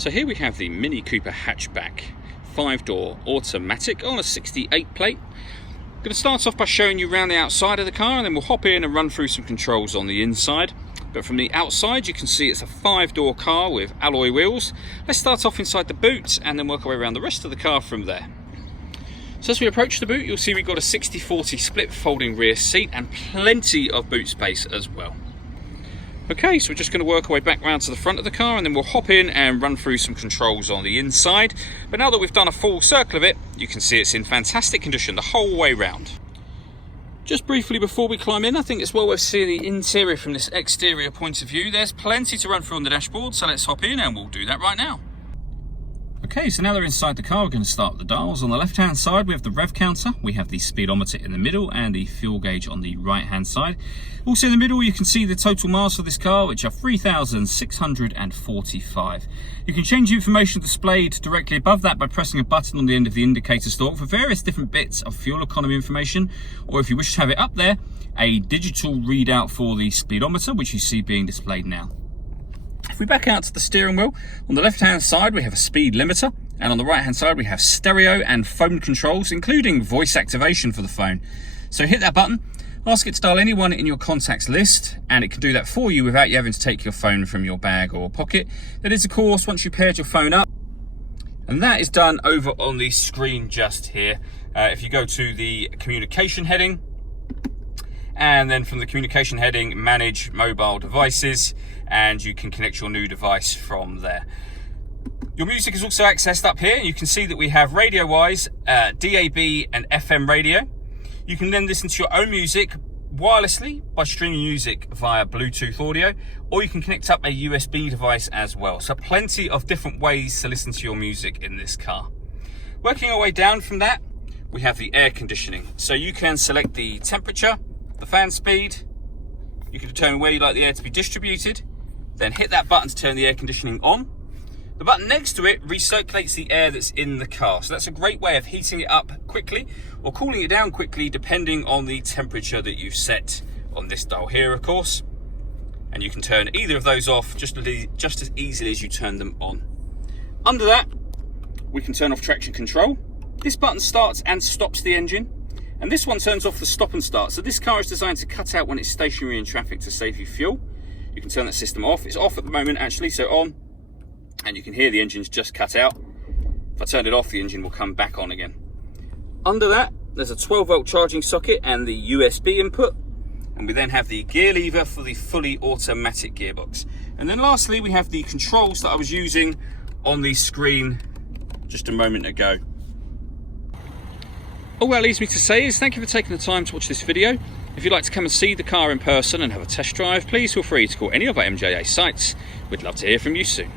So here we have the Mini Cooper hatchback 5-door automatic on a 68 plate. I'm going to start off by showing you around the outside of the car, and then we'll hop in and run through some controls on the inside. But from the outside you can see it's a 5-door car with alloy wheels. Let's start off inside the boot and then work our way around the rest of the car from there. So as we approach the boot, you'll see we've got a 60/40 split folding rear seat and plenty of boot space as well. Okay, so we're just going to work our way back round to the front of the car, and then we'll hop in and run through some controls on the inside. But now that we've done a full circle of it, you can see it's in fantastic condition the whole way round. Just briefly before we climb in, I think it's well worth seeing the interior from this exterior point of view. There's plenty to run through on the dashboard, so let's hop in and we'll do that right now. Okay, so now they're inside the car, we're going to start with the dials. On the left hand side we have the rev counter, we have the speedometer in the middle and the fuel gauge on the right hand side. Also in the middle you can see the total miles for this car, which are 3,645. You can change the information displayed directly above that by pressing a button on the end of the indicator stalk for various different bits of fuel economy information, or if you wish to have it up there, a digital readout for the speedometer, which you see being displayed now. If we back out to the steering wheel, on the left hand side we have a speed limiter, and on the right hand side we have stereo and phone controls, including voice activation for the phone. So hit that button, ask it to dial anyone in your contacts list, and it can do that for you without you having to take your phone from your bag or pocket. That is of course once you paired your phone up, and that is done over on the screen just here. If you go to the communication heading, and then from the communication heading, manage mobile devices, and you can connect your new device from there. Your music is also accessed up here. You can see that we have radio-wise, DAB and FM radio. You can then listen to your own music wirelessly by streaming music via Bluetooth audio, or you can connect up a USB device as well. So plenty of different ways to listen to your music in this car. Working our way down from that, we have the air conditioning. So you can select the temperature, the fan speed, you can determine where you'd like the air to be distributed, then hit that button to turn the air conditioning on. The button next to it recirculates the air that's in the car, so that's a great way of heating it up quickly or cooling it down quickly depending on the temperature that you've set on this dial here, of course. And you can turn either of those off just as easily as you turn them on. Under that, we can turn off traction control. This button starts and stops the engine, and this one turns off the stop and start. So this car is designed to cut out when it's stationary in traffic to save you fuel. You can turn that system off. It's off at the moment actually, so on, and you can hear the engine's just cut out. If I turn it off, the engine will come back on again. Under that, there's a 12-volt charging socket and the USB input, and we then have the gear lever for the fully automatic gearbox. And then lastly, we have the controls that I was using on the screen just a moment ago. All that leaves me to say is thank you for taking the time to watch this video. If you'd like to come and see the car in person and have a test drive, please feel free to call any of our MJA sites. We'd love to hear from you soon.